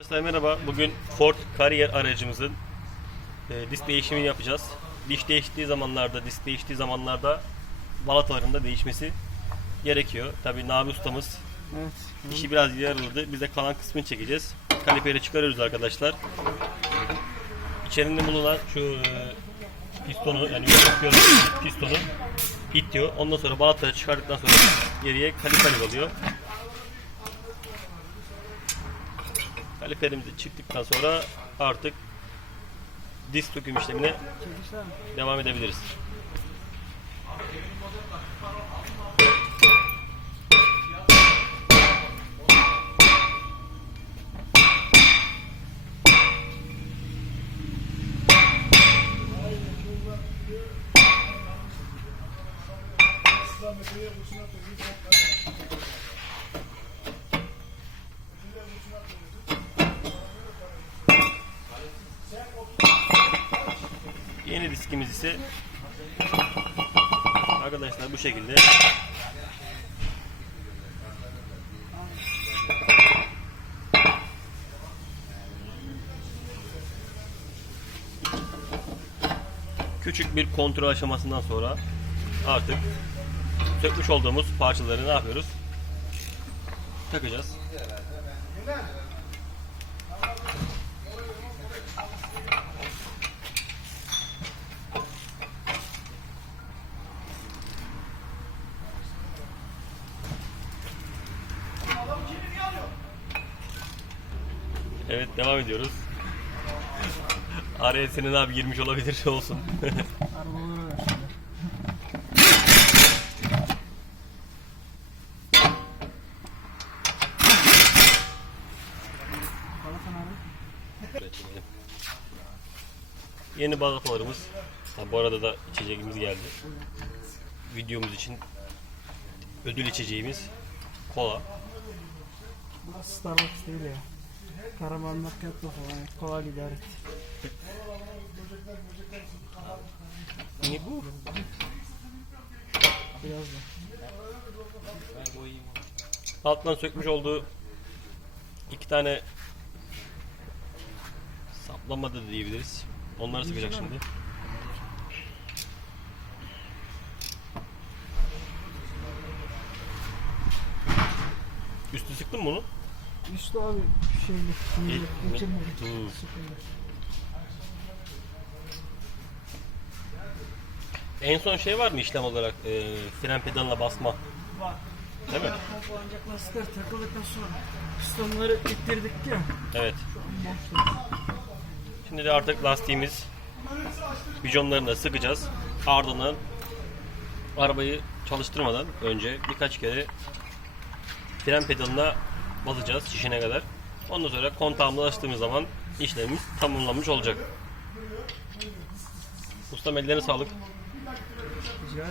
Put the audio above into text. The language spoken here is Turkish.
Arkadaşlar merhaba. Bugün Ford Carrier aracımızın e, disk değişimini yapacağız. Diş değiştiği zamanlarda, disk değiştiği zamanlarda balataların değişmesi gerekiyor. Tabii Nabi ustamız Evet. işi biraz yarıladı. Biz de kalan kısmını çekeceğiz. Kaliperi çıkarıyoruz arkadaşlar. İçerinde bulunan şu e, pistonu yani pistonu itiyor. Ondan sonra balatayı çıkardıktan sonra geriye kaliper oluyor. Kaliperimiz de çıktıktan sonra artık disk söküm işlemine devam edebiliriz. Yeni diskimiz ise arkadaşlar bu şekilde küçük bir kontrol aşamasından sonra artık sökmüş olduğumuz parçaları ne yapıyoruz? Takacağız. Evet devam ediyoruz. Araya senin abi girmiş olabilir olsun. Evet, gidelim. Yeni balatalarımız. Ha, bu arada da içeceğimiz geldi. Videomuz için ödül içeceğimiz kola. Starbucks değil ya. Karaman macchiato falan. Kolay gider. Ne bu? Biraz da. Alttan sökmüş olduğu iki tane saplama da diyebiliriz. Onları sıkacak şimdi. Üstü sıktın mı bunu? İşte abi şeyli. İyi. Şimdi geçirmedi. Hmm. Sıkıldı. En son şey var mı işlem olarak e, fren pedalına basma? Bak. Değil mi? Pompalanacak lastikler takıldıktan sonra pistonları ittirdik ya. Evet. Şu an boşta. Şimdi de artık lastiğimiz bijonlarını da sıkacağız. Ardından arabayı çalıştırmadan önce birkaç kere fren pedalına basacağız şişine kadar. Ondan sonra kontağımızı açtığımız zaman işlemimiz tamamlanmış olacak. Ustam ellerine sağlık. Rica.